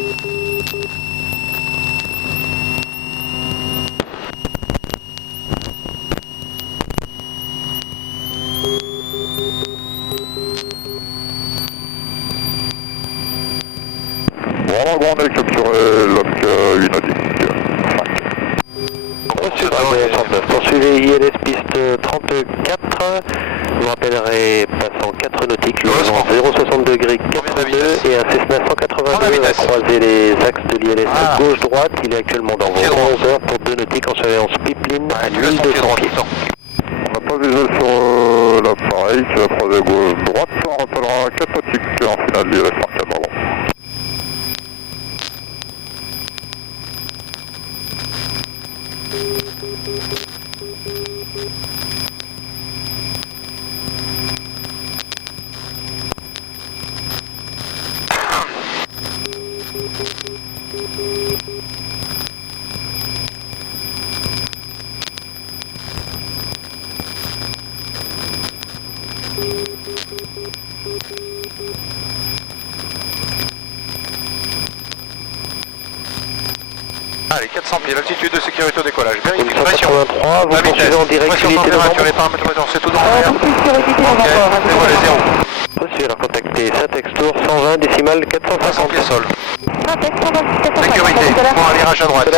Vraiment grand, on a capturé l'OC 8 nautique 5. Reçu Dragon 69, poursuivez ILS piste 34, vous rappellerez passant 4 nautiques, le vent 0,60 degrés 42 et un Cessna 182 va croiser les axes de l'ILS gauche-droite, il est actuellement dans vos 11 heures pour 2 nautiques en surveillance pipeline à 1200 pieds. On n'a pas visuel sur l'appareil qui va croiser gauche-droite, on rappellera 4 nautiques en finale l'ILS 34 pardon. Allez, 400 pieds, l'altitude de sécurité au décollage. Vérifiez, 183, vous poursuivez en direct pression unité de température, les vent. paramètres moteurs, c'est tout dans l'air. Ok, c'est voilà, 0. Reçu, alors contactez Syntex Tour 120 décimal 300 450. pieds sol. Sécurité, prends un virage à droite.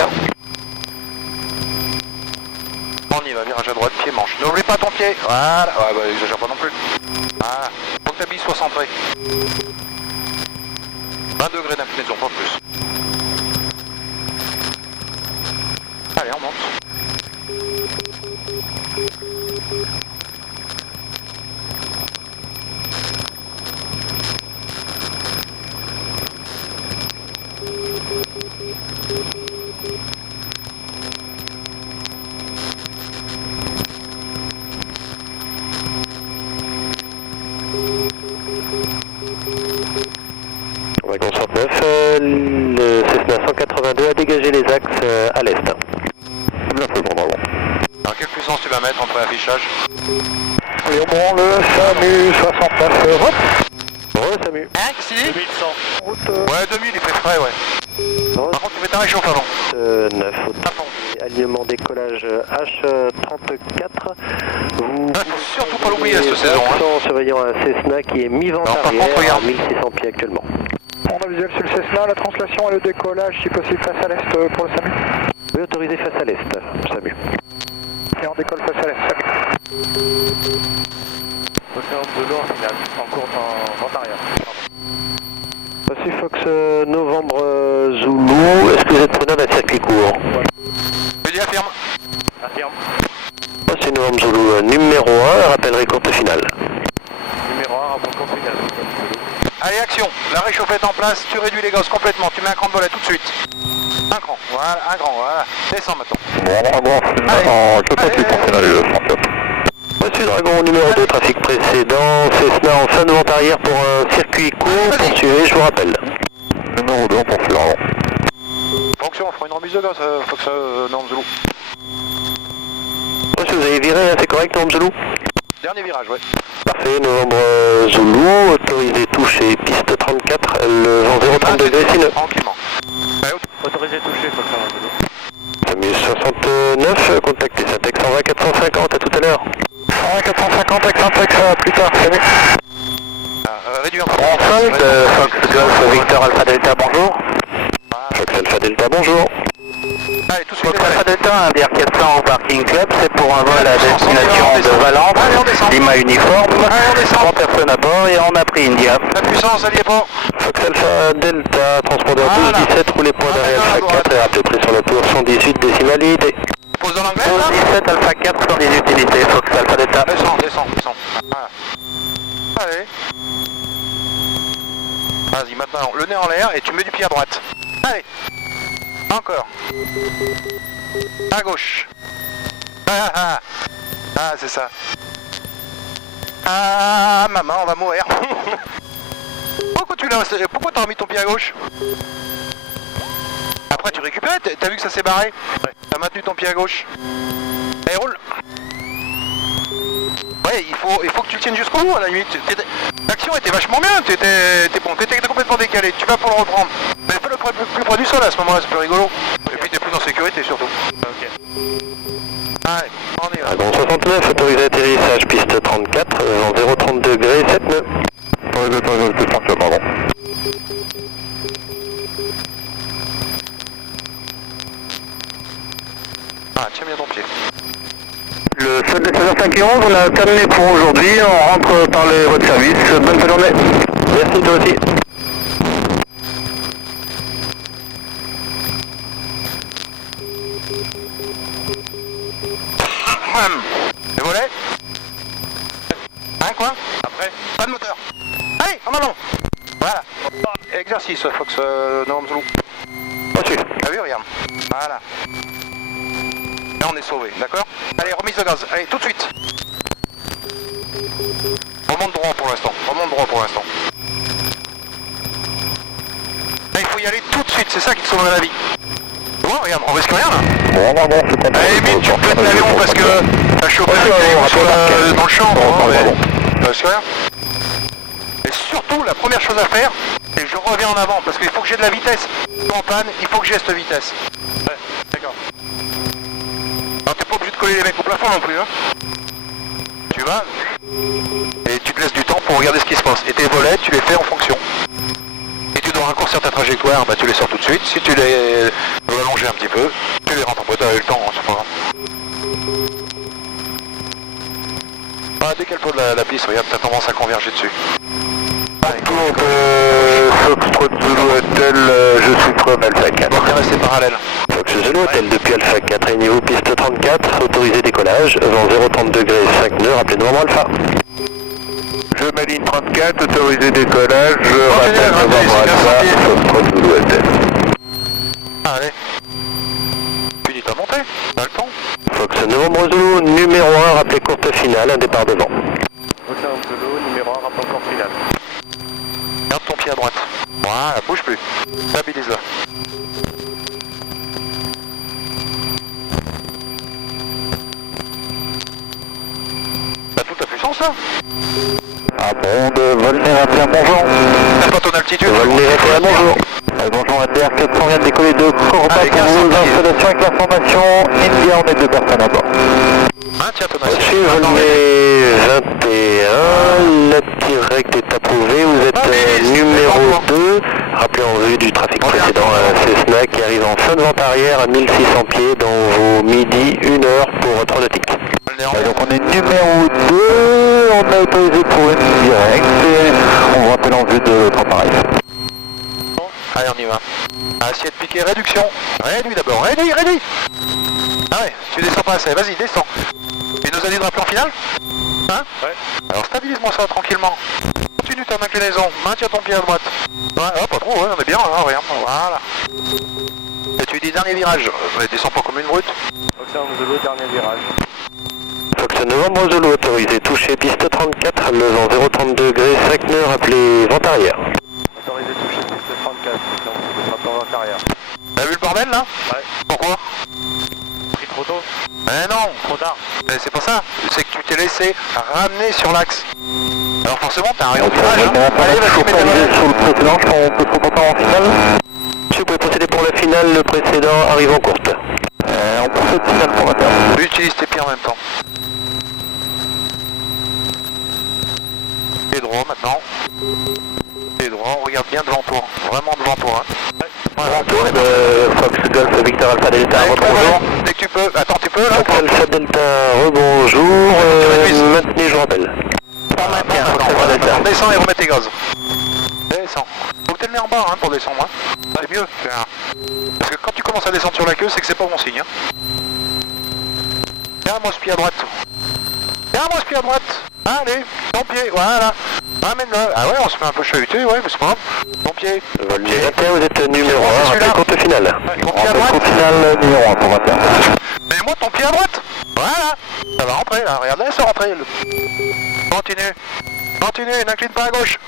On y va, virage à droite, pied manche. N'oublie pas ton pied. Voilà, ouais, bah exagère pas non plus. Voilà, faut que ta bille soit centrée. 20 degrés d'inclinaison, pas plus. Allez, on monte. Dragon 69, le Cessna 182 a dégagé les axes à l'est. Bien fait pour Dragon. Alors, quelle puissance tu vas mettre en pré-affichage? Et on prend le SAMU 69 Europe. Samu. Hein, qu'est-ce qu'il dit? 2100. Route. Ouais, 2000, il fait frais, ouais. Par contre, tu mets ta réchauffe avant. 9 alignement décollage H34. Vous faut surtout pas l'oublier cette saison. en surveillant un Cessna qui est mi-vent Alors, par arrière contre, à regarde. 1600 pieds actuellement. On a visuel sur le Cessna, la translation et le décollage, si possible, face à l'est pour le SAMU. Oui, autorisé face à l'est, Samu. Et on décolle face à l'est, SAMU. Océan de l'eau en finale, en cours en vent arrière. Reçu Fox Novembre Zulu, est-ce que vous êtes preneur d'un circuit court? Je dis affirme. Affirme. Reçu Novembre Zulu numéro 1, rappellerai courte finale. Numéro 1, rapport court finale. Allez, action. La réchauffe est en place, tu réduis les gosses complètement, tu mets un cran de volet tout de suite. Un cran, voilà, un grand, voilà. Descends maintenant. Bon, en 4 nautiques en finale l'ILS 34. Reçu Dragon numéro 2, trafic précédent, Cessna en fin de vente arrière pour un circuit court, poursuivez, je vous rappelle. Numéro 2, on poursuit Dragon. Fonction, on fera une remise de gosse, Fox Norm Zulu. Reçu, vous avez viré, hein, c'est correct, Novembre Zulu? Dernier virage, ouais. Parfait, Novembre Zulu, autorisé toucher, piste 34, le vent 0,30 degrés, sinon. Tranquillement. Allez, Autorisé touché, faut le faire. 1069, contactez Syntex 120 450, à tout à l'heure. 120 450 avec Syntex, plus tard, SAMU. réduis un peu. Fox Golf Victor Alpha Delta, bonjour. Fox Alpha Delta, bonjour. Allez, tout de suite. Fox Alpha Delta, un DR400 au parking club, c'est pour un vol à destination de Valence, Allez, on descend. Lima uniforme, Allez, on descend. 3 personnes à bord et on a pris India. La puissance, elle y est pas. Fox Alpha Delta, transpondeur Voilà. 1217, roulez point d'arrêt Alpha 4 et rappelez près sur le tour 118 décimales unité. Pose dans l'anglais, là. 17 Alpha 4, 118 unité, Fox Alpha Delta. Descends. Voilà. Allez. Vas-y, maintenant, le nez en l'air et tu mets du pied à droite. Allez. Encore. À gauche. Ah, c'est ça. Ah, maman, on va mourir. Pourquoi t'as remis ton pied à gauche? Après, tu récupères, t'as vu que ça s'est barré? Ouais. T'as maintenu ton pied à gauche. Allez, roule. Ouais, il faut que tu le tiennes jusqu'au bout, à la limite. L'action était vachement bien, t'étais complètement décalé, tu vas pour le reprendre. Mais fais-le pas du sol à ce moment-là, c'est plus rigolo. Et puis t'es plus en sécurité surtout. Ok. Allez, on y va. Dragon 69, autorisé atterrissage piste 34, vent 030 degrés, 7 nœuds. Autorisé piste 34, pardon. Ah, tiens bien ton pied. Le 7 et 11, on a terminé pour aujourd'hui, on rentre par les voies de service. Bonne fin de journée. Merci, toi aussi. Les volets. Hein, quoi? Après. Pas de moteur. Allez, en avant. Voilà. Exercice, Fox Norm Zulu. Reçu. T'as vu, regarde. Voilà. Là, on est sauvé, d'accord? Allez, remise de gaz. Allez, tout de suite. Remonte droit pour l'instant. Remonte droit pour l'instant. Là, il faut y aller tout de suite. C'est ça qui te sauverait la vie. Tu vois, regarde, on risque rien là. Bon, non, c'est pas À la limite, tu pètes l'avion parce que t'as chopé un caillou dans le champ. Ça risque rien. Et surtout, la première chose à faire, c'est que je reviens en avant parce qu'il faut que j'ai de la vitesse. Je suis en panne, il faut que j'ai cette vitesse. Ouais, d'accord. Alors t'es pas obligé de coller les mecs au plafond non plus, hein. Tu vas et tu te laisses du temps pour regarder ce qui se passe. Et tes volets, tu les fais en fonction. Et tu dois raccourcir ta trajectoire, bah tu les sors tout de suite. Si tu les veux allonger un petit peu, tu les rentres en boîte, t'as eu le temps, hein, c'est pas grave. Ah, décale-toi de la piste, regarde, t'as tendance à converger dessus. Foxtrot Zulu Hotel, je suis prêt, Alpha 4. Bon, t'es resté parallèle. Fox Zulu Hotel depuis Alpha 4 et niveau piste 34, autorisé décollage, vent 030 degrés, 5 nœuds, rappelez Novembre Alpha. Je mets ligne 34, autorisé décollage, je rappelle général, Novembre c'est Alpha, 400 Foxtrot Zulu Hotel. Allez. Finis ta montée, t'as le temps. Fox Novembre Zulu, numéro 1, rappelez courte finale, un départ devant. Fox Zulu, numéro 1, rapport court final. Garde ton pied à droite. Voilà, bouge plus. Stabilise-le. T'as toute la puissance là? Ah bon, de Volner à bonjour. T'as pas ton altitude? Volney à bonjour. Bonjour ADR 400 vient de décoller de Corba Allez, pour 400 vos pieds. installations avec la formation India, on est 2 personnes à bord. Maintiens ton Reçu, altitude. Volney 21, la direct est approuvée, vous êtes numéro 2, rappelez en vue du trafic précédent un Cessna qui arrive en fin de vente arrière à 1600 pieds dans vos midi 1 heure pour 3 nautiques. Donc on est numéro 2, on a autorisé pour une directe et on vous rappelle en vue de l'autre appareil. Allez, on y va. Assiette piquée, réduction. Réduis d'abord, réduis. Ah ouais, tu descends pas assez, vas-y, descends. Tu nous as dit de rappeler en finale? Hein? Ouais. Alors stabilise-moi ça tranquillement. Continue ta inclinaison, maintiens ton pied à droite. Ouais, oh, pas trop, ouais, on est bien, hein, regarde, voilà. Et tu dis dernier virage, descends pas comme une brute. Fox Zulu, dernier virage. Fox Novembre Zulu autorisé, touché piste 34, le vent 030 degrés, 5 nœuds, rappelez vent arrière. Autorisé touché piste 34, donc ce sera pour votre arrière. T'as vu le bordel là? Ouais. Pourquoi? Pris trop tôt? Non, Trop tard. mais c'est pas ça, c'est que tu t'es laissé ramener sur l'axe. Alors forcément t'as un rayon de virage, hein. Allez, vas-y, mets tes volets. Sur le précédent, on peut se reporter en finale. Si vous pouvez procéder pour la finale, le précédent arrive en courte. On procède finale pour la terre. Utilise tes pieds en même temps. Pied droit maintenant. Pied droit, regarde bien devant toi. Vraiment devant toi. Hein. Voilà. Fox Golf Victor Alpha Delta, Allez, votre prends bonjour. volet. Dès que tu peux. Attends, tu peux là ou Fox pas? Alpha Delta, rebonjour, maintenez, je vous rappelle. Tiens, descends et remets tes gaz. Descends. Faut que t'aies le nez en bas hein, pour descendre. Hein. C'est mieux. Parce que quand tu commences à descendre sur la queue, c'est que c'est pas bon signe. Hein. Tiens-moi ce pied à droite. Tiens-moi ce pied à droite. Allez, ton pied, voilà. Ramène-le. Ah ouais, on se fait un peu chahuter, ouais, mais c'est pas grave. Ton pied. Volney 21, vous êtes numéro 1, C'est rappelez celui-là. courte finale. Ton pied à droite. Au final, numéro 1 pour 21. Mets-moi ton pied à droite. Voilà. Ça va rentrer là, regarde, laisse rentrer. Continue. Continue, n'incline pas à gauche.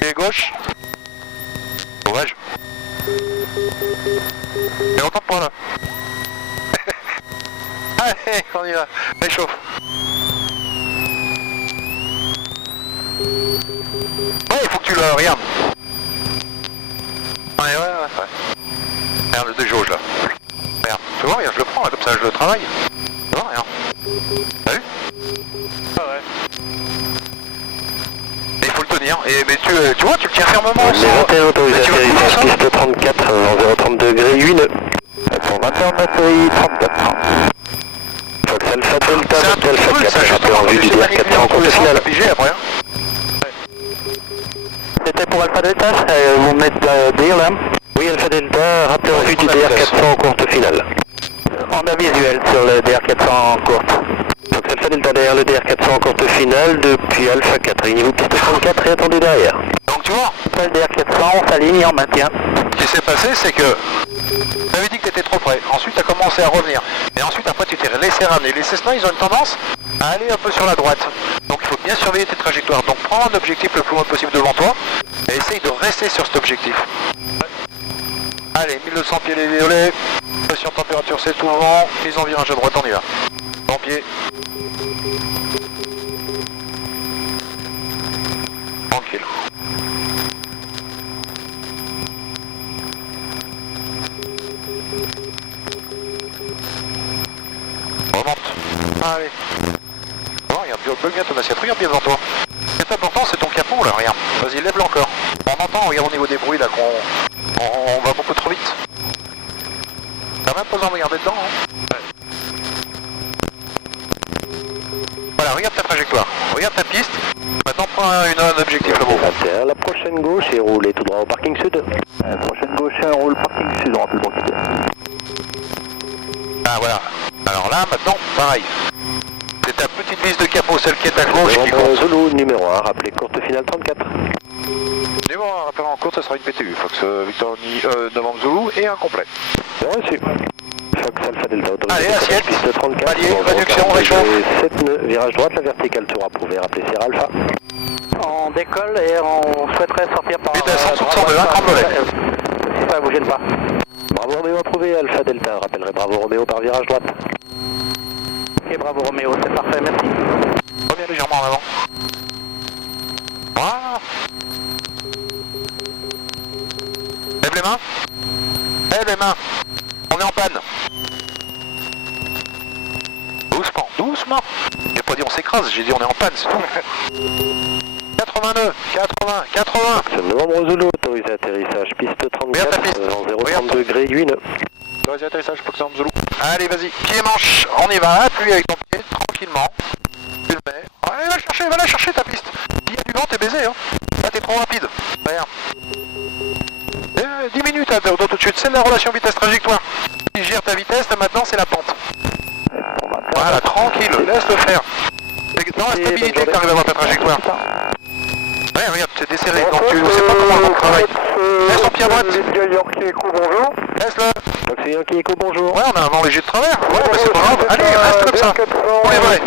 Pied gauche. Sauvage. Et on tombe pas là. Allez, on y va. Réchauffe. Ouais, il faut que tu le regardes. Ouais. Regarde le déjauge là. Regarde, tu vois, regarde, je le prends là, comme ça je le travaille. Tu vois, regarde. T'as vu? Ah ouais. Et il faut le tenir. Et mais tu vois, tu le tiens fermement. Les 21 autorisés atterrissage piste 34 en 030 degrés 8 nœuds. Pour 21 batterie 34. Fox Alpha Delta, C'est un Delta Alpha truc, 4, ça, rappel en vue du DR400 en compte final. après. Hein. C'était pour Alpha Delta, vous mettez dire là. Oui, Alpha Delta, rappel en vue du DR400 en courte finale. On a visuel sur le DR400 en courte. Fox Alpha Delta derrière le DR400 en courte finale depuis Alpha 4. Réunissez-vous piste 34 et attendez derrière. Donc tu vois, Le DR400, on s'aligne et on maintient. ce qui s'est passé, c'est que tu avais dit que tu étais trop près. Ensuite, tu as commencé à revenir. Et ensuite, après, tu t'es laissé ramener. Les Cessna, ils ont une tendance à aller un peu sur la droite. Donc, il faut bien surveiller tes trajectoires. Donc, prends un objectif le plus loin possible devant toi et essaye de rester sur cet objectif. Allez, 1200 pieds les violets. Pression, température, c'est tout vent. Mise en virage à droite, on y va. En pied. Tranquille. Remonte. Allez. Bon, regarde, bien ton assiette, regarde bien devant toi. Ce qui est important, c'est ton capot là, regarde. Vas-y, lève-le encore. On entend, regarde au niveau des bruits là, qu'on va beaucoup trop vite. T'as même pas besoin de regarder dedans, hein. Voilà, regarde ta trajectoire, regarde ta piste. Maintenant, prends un objectif là-bas. 21, la prochaine gauche et roulez tout droit au parking sud. Prochaine gauche, on roule parking sud, on rappelle pour quitter. Ah voilà. Alors là, maintenant, pareil. C'est ta petite vis de capot, celle qui est à gauche qui Novembre compte. Zulu, numéro 1, rappelez courte finale 34. Numéro 1, rappel en courte, ça sera une PTU. Fox Victor Novembre Zulu et un complet. Bien reçu. Fox Alpha Delta autorisé. Allez, assiette. Piste 34. Palier, réduction, réchauffe. 7 nœuds, virage droite, la verticale tour approuvé, rappelez Sierra Alpha. On décolle et on souhaiterait sortir par... Vitesse 100 de 1, grand volet. Si ça, bougez pas. Bravo Roméo approuvé, Alpha Delta, rappellerai Bravo Roméo par virage droite. Ok, bravo Roméo, c'est parfait, merci. Reviens légèrement en avant. Voilà. Lève les mains. Lève les mains. On est en panne. Doucement, doucement. J'ai pas dit on s'écrase, j'ai dit on est en panne, c'est tout. 89, 80, 80. Ce novembre Zulu, autorisé atterrissage, piste Regarde ta 34, piste. en Regarde 030 ton- degrés 8 nœuds. Autorisé atterrissage, Fox Zulu. Allez, vas-y, pied manche, on y va, appuie avec ton pied, tranquillement. Tu le mets. Allez, va la chercher ta piste. Il y a du vent, t'es baisé, hein. Là, t'es trop rapide. Regarde. 10 minutes à tout de suite, c'est la relation vitesse-trajectoire. Tu gères ta vitesse, maintenant c'est la pente. Voilà, tranquille, laisse-le faire. C'est dans la stabilité que tu arrives à avoir ta trajectoire. Ouais, regarde, c'est desserré, donc tu sais pas comment le vent travaille. Laisse ton pied à droite. Laisse-le. Fox Yankee Echo, bonjour. Ouais, on a un vent léger de travers. Ouais, bah c'est pas grave. Allez, reste comme ça. On est vrai.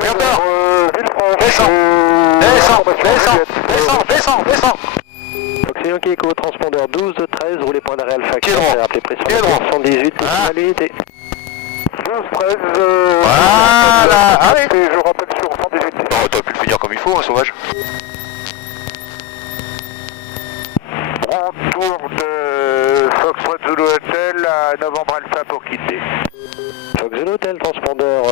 Regarde là. Descends. Descends, descends, descends, descends, descends. Fox Yankee Echo, transpondeur 12 de 13, roulez point d'arrêt Alpha Pied 4, droit. rappelez pression Pied droit. 118, Ah. finalité. 12-13, Voilà, allez. je rappelle sur 118. Non, t'aurais pu le finir comme il faut, hein, sauvage. Retour de Foxtrot Zulu Hotel à Novembre Alpha pour quitter. Fox Zulu Hotel, transpondeur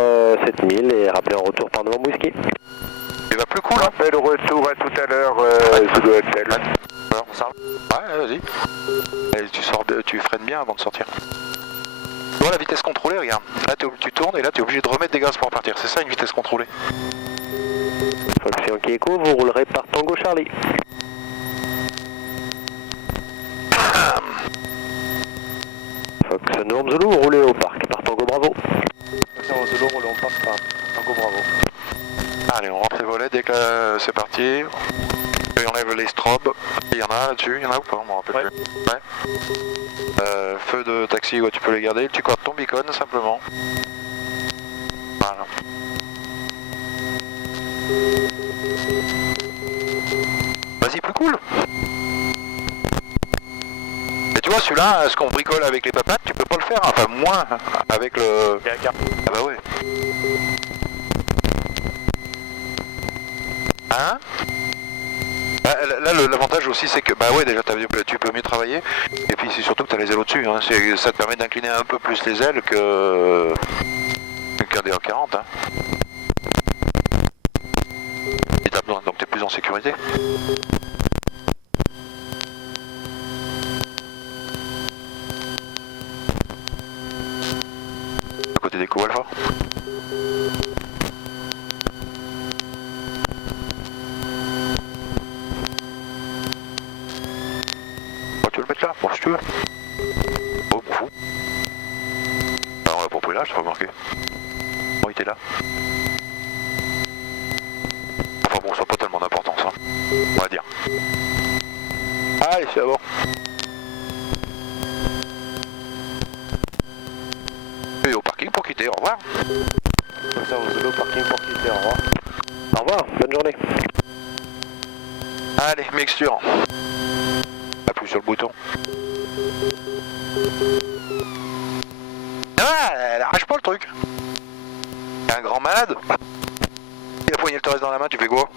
7000 et rappelez en retour par Novembre Whisky. Il va plus cool, hein. Rappel retour à tout à l'heure, Zulu Hotel. Alors, on s'arrête. Ouais, vas-y. Et tu freines bien avant de sortir. Tu vois la vitesse contrôlée, regarde. Là, tu tournes et là, tu es obligé de remettre des gaz pour partir. C'est ça une vitesse contrôlée. Fox Yankee Echo, vous roulerez par Tango Charlie. Fox Novembre Zulu, vous roulez au parc par Tango Bravo. Dans Zulu, on passe par Tango Bravo. Allez, on rentre les volets dès que c'est parti. Et on enlève les strobes. Il y en a là-dessus, il y en a ou pas? On m'en rappelle plus. Ouais. Feu de taxi, ouais, tu peux les garder. Tu cordes ton beacon simplement. Voilà. Vas-y, plus cool. Et tu vois, celui-là, ce qu'on bricole avec les papates, tu peux pas le faire. Enfin, moins avec le... Ah bah ouais. Hein? Là, l'avantage aussi, c'est que, bah ouais, déjà, tu peux mieux travailler. Et puis, c'est surtout que tu as les ailes au-dessus. Hein. Ça te permet d'incliner un peu plus les ailes qu'un DA40. Hein. Et donc, tu es plus en sécurité. À côté des coups alpha. Tu veux le mettre là? Bon, si tu veux. Oh, m'en fous. Ah, on l'a pas pris là, je t'ai pas remarqué. Bon, il était là. Enfin bon, ça n'a pas tellement d'importance, hein. On va dire. Allez, c'est bon. Et au parking pour quitter, au revoir. Ça, vous allez au parking pour quitter, au revoir. Au revoir, bonne journée. Allez, mixture. Appuie sur le bouton. Ah, elle arrache pas le truc. T'es un grand malade. Et la poignée te reste dans la main, tu fais quoi?